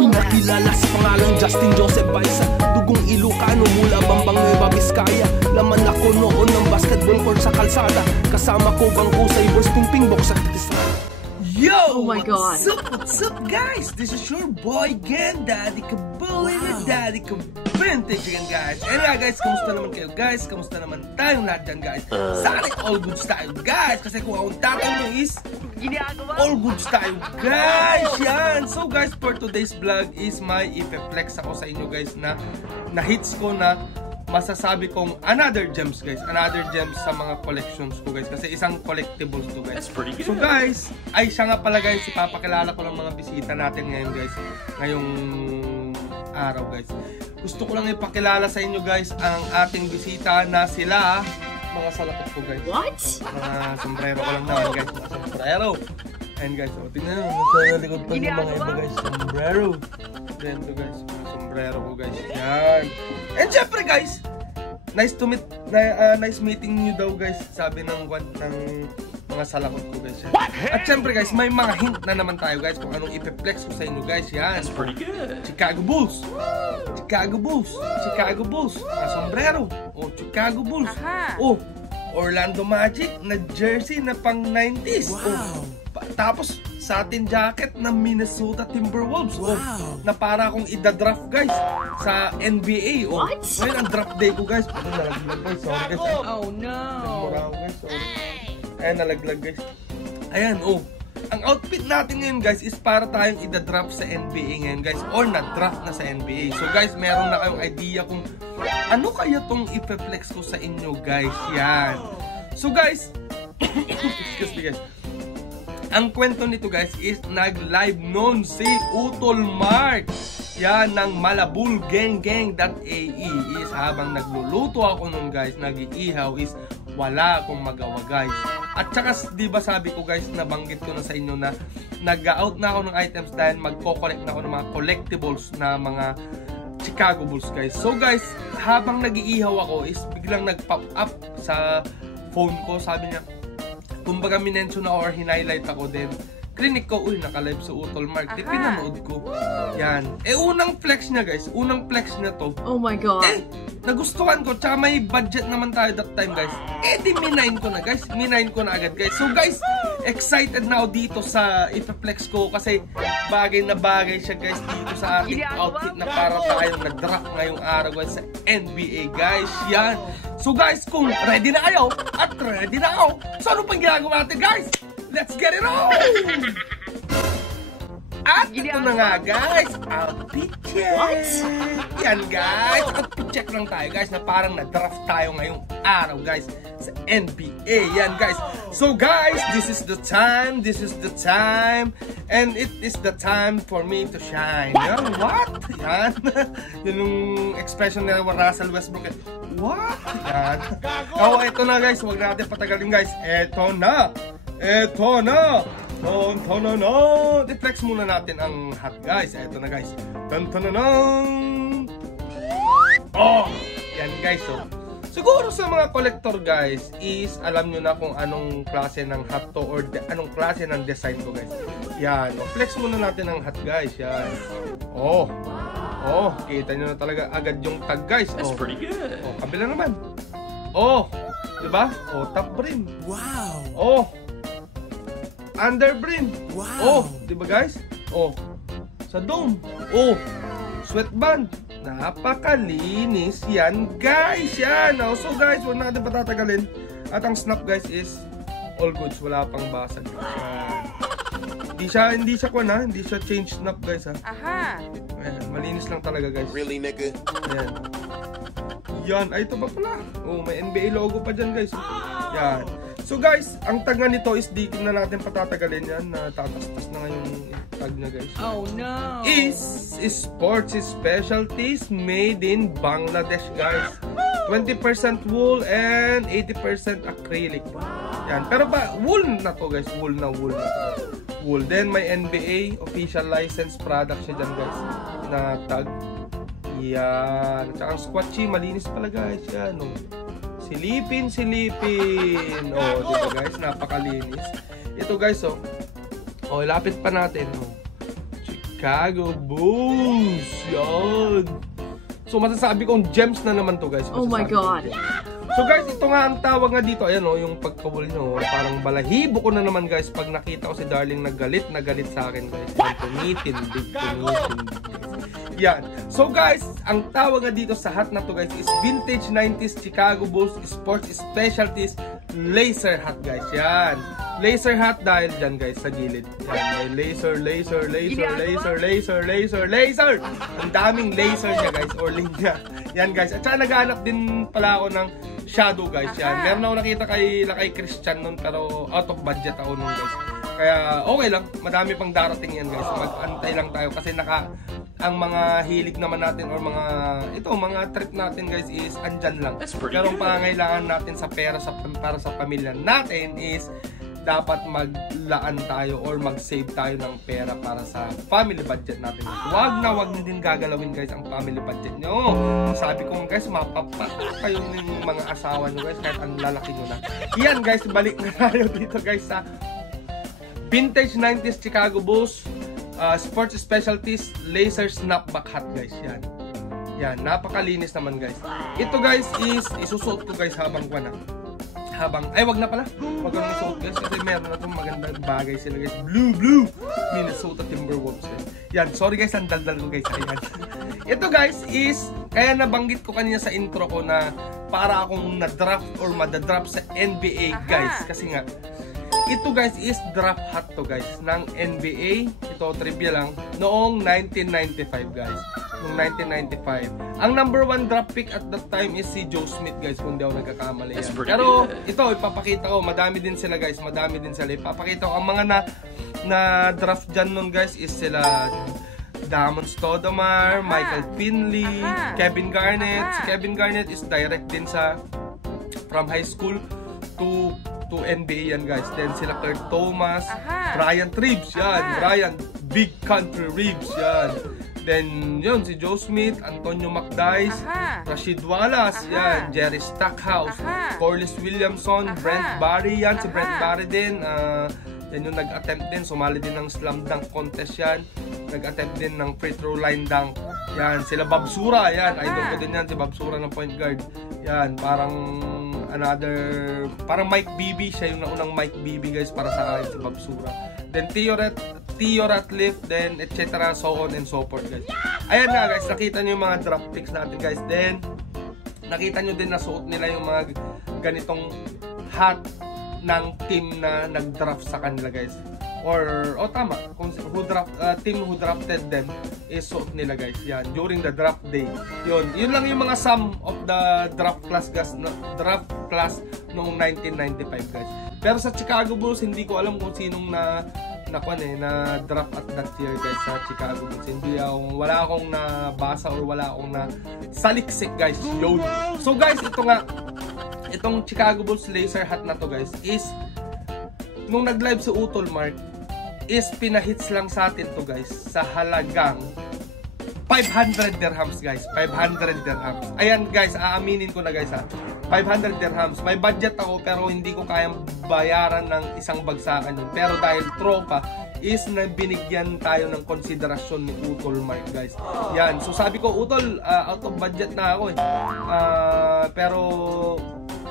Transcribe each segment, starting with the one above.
Nakilala sa pangalang Justin Joseph Baisa, dugong Ilocano mula Bambang Nueva Vizcaya. Laman ako noon ng basketball court sa kalsada, kasama ko bangko sa Ibors Pingpingbok sa Katisrada. Yo! Oh my God! What's up guys? This is your boy again, Daddy Kabuli and Daddy Vintage again guys. And yeah guys, kamusta naman kayo guys? Kamusta naman tayong lahat dyan guys? Sana all goods tayo guys. Kasi kung akong tatang nyo is all goods tayo guys. Yan! So guys, for today's vlog is may ipeflex ako sa inyo guys na hits ko na masasabi kong another gems guys, another gems sa mga collections ko guys, kasi isang collectibles to guys. That's pretty good. So guys, ay siya nga pala guys, ipapakilala ko lang mga bisita natin ngayon guys, ngayong araw guys. Gusto ko lang ipakilala sa inyo guys ang ating bisita na sila mga salakot ko guys. What? Mga sombrero ko lang naman guys, mga sombrero. And guys, so, tingnan nyo, nasa likod pa yung mga iba guys, sombrero. Ganito guys, mga sombrero ko guys, yan. And syempre guys, nice meeting you daw guys, sabi ng mga salakot ko guys. Yan. At syempre guys, may mga hint na naman tayo guys kung anong ipeflex ko sa inyo guys, yan. That's pretty good. Chicago Bulls, Chicago Bulls, Chicago Bulls, mga sombrero, oh Chicago Bulls, oh Orlando Magic na jersey na pang 90s, wow. Oh, tapos satin jacket ng Minnesota Timberwolves, wow. Oh, na para akong ida-draft guys sa NBA. Oh, ngayon ang draft day ko guys. Ano, nalaglag guys, sorry guys. Oh no. Nagmura ako guys, sorry. Ayan, nalaglag guys. Ayan, oh. Ang outfit natin ngayon guys is para tayong ida-draft sa NBA ngayon guys, or na-draft na sa NBA. So guys, meron na kayong idea kung ano kaya tong ipeflex ko sa inyo guys, yan. So guys, excuse me guys. Ang kwento nito guys is nag-live noon si Utol Mark, yan, ng malabulgenggang.ae. Is habang nagluluto ako noon guys, nag-iihaw, is wala akong magawa guys. At saka di ba sabi ko guys, nabanggit ko na sa inyo na nag-out na ako ng items dahil magko-collect na ako ng mga collectibles na mga Chicago Bulls guys. So guys, habang nag-iihaw ako is biglang nag-pop up sa phone ko, sabi niya, kumbaga minention na or hinighlight ako din. Clinic ko, uy, naka-live sa Utol Mark. Di pinanood ko. Yan. Eh, unang flex niya guys. Unang flex niya to. Oh my God. Eh, nagustuhan ko. Tsaka may budget naman tayo that time guys. Eh, di minayin ko na guys. Minayin ko na agad guys. So guys, excited na ako dito sa ipeflex ko. Kasi bagay na bagay siya guys dito sa ating outfit na para tayong nag-draft ngayong araw guys sa NBA guys. Yan. So guys, kung ready na kayo at ready na ako, so ano pang ginagawa natin guys? Let's get it on! At ito na nga guys, outfit check! What? Yan guys, outfit check lang tayo guys na parang na-draft tayo ngayong araw guys sa NBA. Yan guys. So guys, this is the time, and it is the time for me to shine. Yan, what? Yan. Yun yung expression nila wa Russell Westbrook. What? Yan. Oh, ito na guys, huwag natin patagalin guys. Ito na! Eto na! I-flex muna natin ang hat guys. Eto na guys. Oh! Yan guys. So, siguro sa mga collector guys is alam nyo na kung anong klase ng hat to or anong klase ng design to guys. Yan. O, flex muna natin ang hat guys. Yan. Oh! Oh! Kita nyo na talaga agad yung tag guys. That's oh. pretty good. Oh, kabila naman. Oh! Diba? Oh, top brim. Wow! Oh! Under brim. Wow. Oh, di ba guys? Oh. Sa dome. Oh. Sweatband. Napakalinis yan, guys. Yan. Oh, so guys, huwag natin patatagalin. At ang snap guys is all goods, wala pang basag. Hindi siya change snap guys ha. Aha. Ayan, malinis lang talaga guys. Really, nigga? Ayan. Yan, ay ito pa pala. Oh, may NBA logo pa dyan guys. Yan. So guys, ang tag nga nito is di na natin patatagalin yan. Tatastas na nga yung tag na guys. Oh no! Is sports specialties made in Bangladesh guys. 20% wool and 80% acrylic. Yan. Pero ba, wool na to guys. Wool na wool. Wool. Then may NBA official license product siya dyan guys. Na tag. Yan. At saka ang squatchy, malinis pala guys. Yan. Oh. Silipin. Oh, diba guys? Napakalinis. Ito guys, oh. Oh, ilapit pa natin. Oh. Chicago Bulls. Yan. So masasabi kong gems na naman to guys. Oh my God. So guys, ito nga ang tawag nga dito. Ayan o, yung pagkabul nyo. Parang balahibo ko na naman guys pag nakita ko si Darling na galit sa akin guys. Tumitin. Yan. So guys, ang tawag nga dito sa hat na to guys is Vintage 90s Chicago Bulls Sports Specialties Laser Hat guys. Yan. Laser hat dahil dyan guys sa gilid. Yan, may laser. Ang daming laser niya guys or linya. Yan guys. At saka naghanap din pala ako ng shadow guys. Yan. Meron ako nakita kay Christian nun pero out of budget ako nun guys. Kaya okay lang. Madami pang darating yan guys. Mag-antay lang tayo kasi ang mga hilig naman natin or mga trip natin guys is andyan lang. Pero ang pangangailangan natin sa pera para sa pamilya natin is dapat maglaan tayo or mag-save tayo ng pera para sa family budget natin. Wag nyo din gagalawin guys ang family budget nyo. Sabi ko guys, mapapatak kayo ng mga asawa nyo guys kahit ang lalaki nyo na. Yan guys, balik na tayo dito guys sa Vintage 90s Chicago Bulls Sports Specialties Laser Snapback Hat guys. Yan, napakalinis naman guys. Ito guys is isusuot ko guys habang wag na pala. Wag ko nang isuot guys kasi meron na itong magandang bagay sila guys. Blue Minnesota Timberwolves guys. Yan, sorry guys, ang daldal ko guys. Ayan. Ito guys is kaya nabanggit ko kanina sa intro ko na para akong na-draft or madadraft sa NBA guys. Kasi nga ito guys is draft hat to guys ng NBA. Ito trivia lang. Noong 1995 guys. Noong 1995. Ang number 1 draft pick at that time is si Joe Smith guys kung di ako nagkakamali yan. Pero ito ipapakita ko. Madami din sila guys. Madami din sila. Ipapakita ko. Ang mga na draft dyan nun guys is sila Damon Stoudemire, Michael Finley, Kevin Garnett. Si Kevin Garnett is direct din from high school to NBA yan guys. Then sila Kurt Thomas, Brian Reeves yan. Brian Big Country Reeves yan. Then yun si Joe Smith, Antonio McDyess, Rashid Wallace yan, Jerry Stackhouse, Corliss Williamson, Brent Barry yan. Si Brent Barry din yan yung nag-attempt din, sumali din ng slam dunk contest yan. Nag-attempt din ng free throw line dunk. Yan, sila Bob Sura yan. Idol ko din yan si Bob Sura ng point guard. Yan, parang Mike Bibby, siya yung naunang Mike Bibby guys para sa akin si Bob Sura. Then Theo Ratliff, then etc. so on and so forth guys. Ayan nga guys, nakita nyo yung mga draft picks natin guys. Then nakita nyo din na suot nila yung mga ganitong hat ng team na nag-draft sa kanila guys. Tama, kung team who drafted them is suot nila guys. Yan, during the draft day. Yun lang yung mga sum of the draft class noong 1995 guys. Pero sa Chicago Bulls, hindi ko alam kung sinong na draft at that year guys sa Chicago Bulls. Wala akong nabasa or wala akong na saliksik guys. Yun. So guys, itong Chicago Bulls laser hat na to guys is nung nag-live sa Utol Mark is pinahits lang sa atin to guys sa halagang 500 dirhams guys. 500 dirhams. Ayan guys, aaminin ko na guys ha. 500 dirhams. May budget ako pero hindi ko kayang bayaran ng isang bagsakan yun. Pero dahil tropa is na binigyan tayo ng konsiderasyon ni Utol Mark guys. Yan. So sabi ko, Utol, out of budget na ako eh. Pero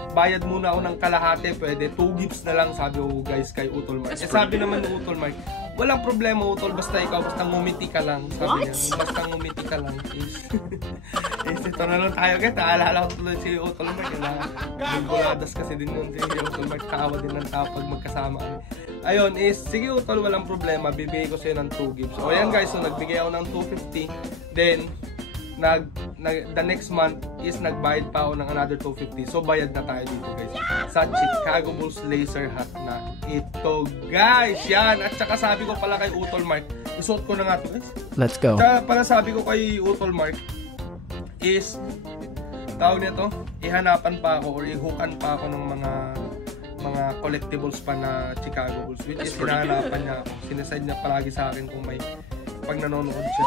bayad muna ako ng kalahati, pwede 2 gifts na lang, sabi ko guys kay Utol Mark. Sabi naman ni Utol Mark, walang problema Utol, basta ikaw, basta ngumiti ka lang, sabi niya. Basta ngumiti ka lang is ito na lang tayo guys. Naalala ko tuloy si Utol Mark na buladas kasi din yun si Utol Mark, tawa din ng tawa pag magkasama kami. Ayun is, sige Utol, walang problema, bibigay ko sa'yo ng 2 gifts. So ayan guys, so nagbigay ako ng 250, then the next month is nagbayad pa ako ng another 250. So bayad na tayo dito guys sa Chicago Bulls laser hat na ito guys. Yan. At saka sabi ko pala kay Utol Mark, isuot ko na nga to guys. Let's go. Saka pala sabi ko kay Utol Mark is tawag nito, ihanapan pa ako or ihukan pa ako ng mga collectibles pa na Chicago Bulls, which is hinahanapan niya ako. Sinaside niya palagi sa akin kung may pag nanonood siya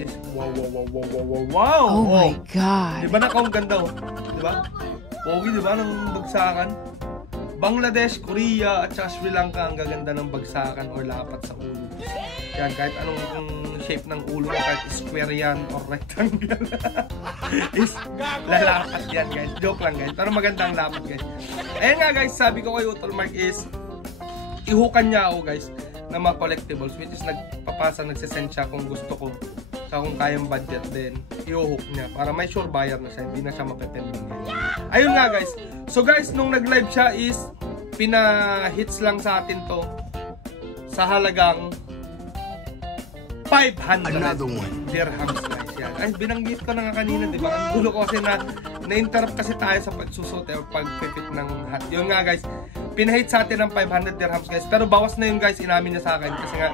is wow. Oh my God. Diba ang ganda oh? Diba? Pogi diba ng bagsakan? Bangladesh, Korea at saka Sri Lanka ang gaganda ng bagsakan or lapat sa ulo. Yan, kahit anong shape ng ulo, kahit square yan or rectangle, is lalapat yan guys. Joke lang guys, pero maganda ang lapat guys. Ayan nga guys, sabi ko kay Utol Mark is ihukan niya ako guys ng mga collectibles, which is nagsisend siya kung gusto ko. So kung kayang budget din, i-hook niya para may sure buyer na siya, hindi na siya mapepending guys. Ayun nga guys. So guys, nung nag-live siya is pina-hits lang sa atin to sa halagang 500 dirhams guys. Yan. Ay, binanggit ko na nga kanina, di ba? Ang gulo ko kasi na-interrupt kasi tayo sa pagsusot o pag-fit ng hat. Yun nga guys, pinahit sa atin ng 500 dirhams guys. Pero bawas na yun guys, inamin niya sa akin. Kasi nga,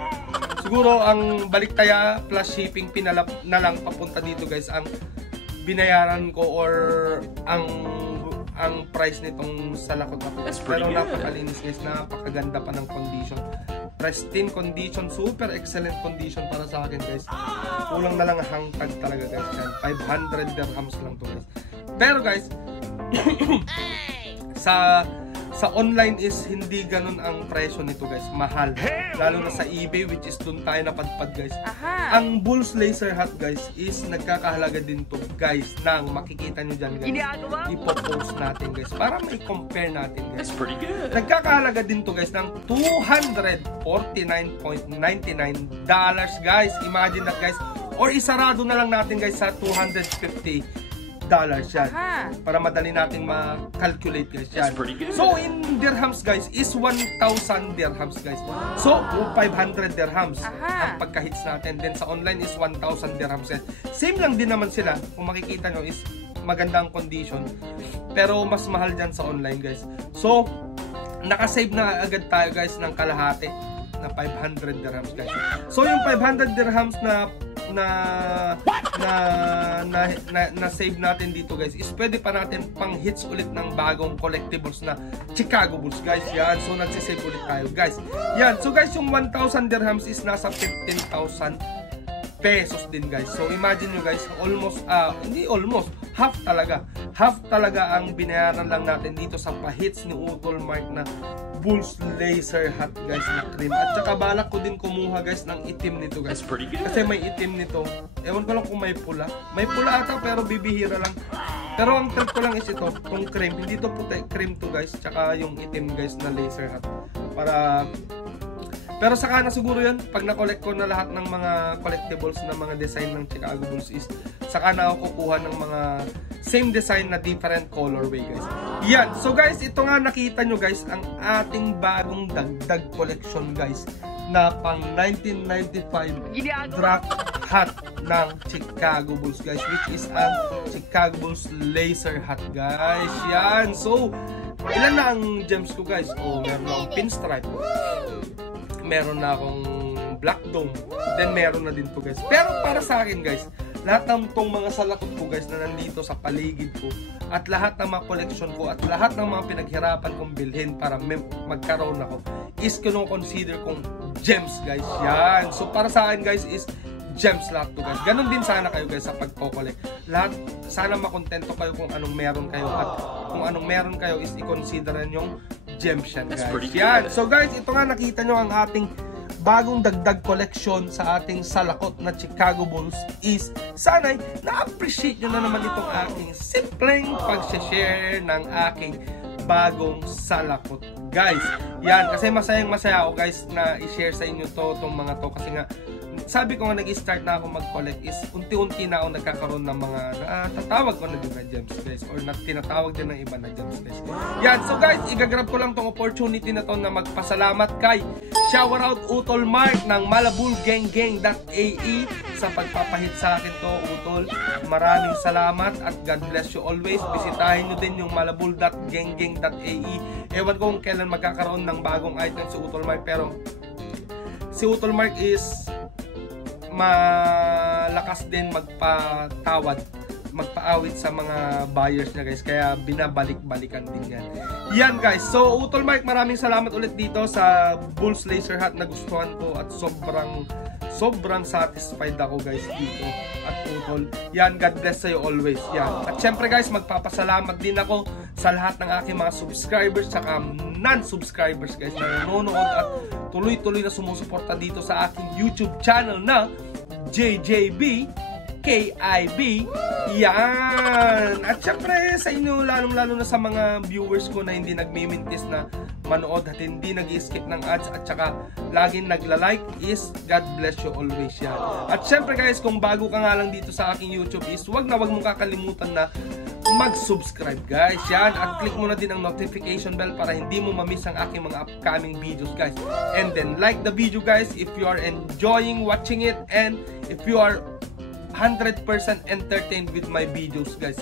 siguro ang baliktaya plus shipping pinalap na lang papunta dito guys ang binayaran ko or ang price nitong salakot na po. Pero napakalinis guys, napakaganda pa ng condition. Pristine condition, super excellent condition para sa akin guys. Kulang na lang hangtag talaga guys yan. 500 dirhams lang to guys. Pero guys, sa online is hindi ganun ang presyo nito guys. Mahal. Lalo na sa eBay, which is dun tayo napadpad guys. Ang Bulls Laser Hat guys is nagkakahalaga din to guys ng makikita nyo dyan guys. Ipopost natin guys para may compare natin guys. That's pretty good. Nagkakahalaga din to guys ng $249.99 guys. Imagine that guys. Or isarado na lang natin guys sa $250 yan. Para madali nating ma-calculate guys yan. So in dirhams guys is 1,000 dirhams guys. So 500 dirhams ang pagka-hits natin. Then sa online is 1,000 dirhams guys. Same lang din naman sila. Kung makikita nyo is magandang condition. Pero mas mahal dyan sa online guys. So nakasave na agad tayo guys ng kalahati na 500 dirhams guys. So yung 500 dirhams na save natin dito guys is pwede pa natin pang hits ulit ng bagong collectibles na Chicago Bulls guys. Yan, so nagsisave ulit tayo guys. Yan, so guys yung 1,000 dirhams is nasa 15,000 pesos din guys. So imagine nyo guys, almost hindi almost, half talaga ang binayaran lang natin dito sa pa-hits ni Utol Mark na Bulls Laser Hat guys na cream. At saka balak ko din kumuha guys ng itim nito guys. Kasi may itim nito. Ewan ko lang kung may pula. May pula ata pero bibihira lang. Pero ang trip ko lang is ito, itong cream. Hindi to puti, cream to guys. Tsaka yung itim guys na laser hat. Pero saka na siguro yun, pag na-collect ko na lahat ng mga collectibles na mga design ng Chicago Bulls is saka na ako kukuha ng mga same design na different colorway guys. Yan. So guys, ito nga nakita nyo guys, ang ating bagong dagdag collection guys na pang 1995 draft hat ng Chicago Bulls guys, which is ang Chicago Bulls Laser Hat guys. Yan. So, ilan na ang gems ko guys? Oh, meron akong pinstripe. Meron na akong black dome. Then meron na din to guys. Pero para sa akin guys, lahat ng tong mga salakot ko guys na nandito sa paligid ko at lahat ng mga collection ko at lahat ng mga pinaghirapan kong bilhin para magkaroon ako is kino-consider kong gems guys. Yan. So para sa akin guys is gems lahat to guys. Ganon din sana kayo guys sa pagko-collect. Lahat sana makontento kayo kung anong meron kayo at kung anong meron kayo is i-consideran yung gems yan guys. Yan. So guys, ito nga nakita nyo ang ating bagong dagdag collection sa ating salakot na Chicago Bulls is sana'y na-appreciate nyo na naman itong aking simpleng pag-share ng aking bagong salakot guys. Yan, kasi masayang-masaya ako guys na i-share sa inyo itong mga to kasi nga sabi ko nga nag-start na ako mag-collect is unti-unti na ako nagkakaroon ng mga tatawag ko na din na gems guys or tinatawag din ng iba na gems guys. Yan, so guys, igagrab ko lang tong opportunity na to na magpasalamat kay shoutout Utol Mark ng malabulgenggeng.ae sa pagpapahit sa akin to Utol. Maraming salamat at God bless you always. Bisitahin nyo din yung malabul.genggeng.ae. Ewan ko kung kailan magkakaroon ng bagong item si Utol Mark, pero si Utol Mark is malakas din magpaawit sa mga buyers niya guys, kaya binabalik-balikan din yan. Yan guys, so Utol Mark, maraming salamat ulit dito sa Bulls Laser Hat, nagustuhan ko at sobrang satisfied ako guys dito at Utol. Yan, God bless sa'yo always. Yan. At syempre guys, magpapasalamat din ako sa lahat ng aking mga subscribers saka non-subscribers guys na nanonood at tuloy-tuloy na sumusuporta dito sa aking YouTube channel na JJB KIB. Yan. At syempre sa inyo, lalong-lalo na sa mga viewers ko na hindi nagmimintis na manood at hindi nag-skip ng ads at saka laging nagla-like is God bless you always yan. At syempre guys, kung bago ka nga lang dito sa aking YouTube is wag mong kakalimutan na mag-subscribe guys. Yan. At click mo na din ang notification bell para hindi mo ma-miss ang aking mga upcoming videos guys. And then like the video guys if you are enjoying watching it and if you are 100% entertained with my videos guys.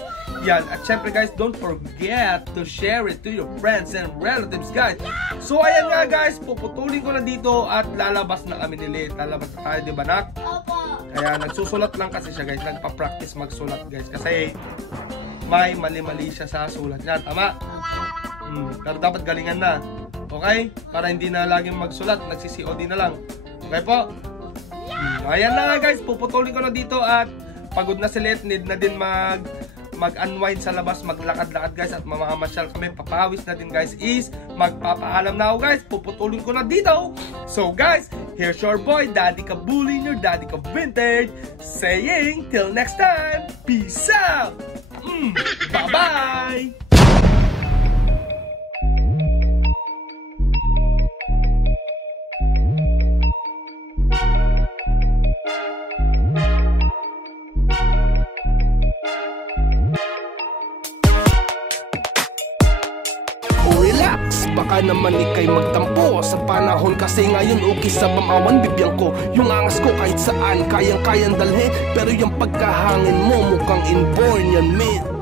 Yan. At syempre guys, don't forget to share it to your friends and relatives guys. So ayan nga guys, puputulin ko na dito at lalabas na kami ni Lit. Lalabas na tayo, di ba nak? Opo. Kaya nagsusulat lang kasi siya guys. Nagpa-practice magsulat guys. Kasi may mali-mali siya sa sulat niya. Tama? Pero dapat galingan na. Okay? Para hindi na laging magsulat. Nagsi-COD na lang. Okay po? Ayan na nga guys, puputulin ko na dito at pagod na si Lit, need na din mag-unwind sa labas, maglakad-lakad guys at mamamasyal kami, papawis na din guys, is magpapaalam na ako guys, puputulin ko na dito. So guys, here's your boy, Daddy Kabulin, your Daddy Ka-Vintage, saying till next time, peace out! Bye-bye! Baka naman ikay magtampo sa panahon kasi ngayon okay sa bamawan bibiyang ko. Yung angas ko kahit saan kayang-kayang dalhin, pero yung pagkahangin mo mukhang inborn yan, man.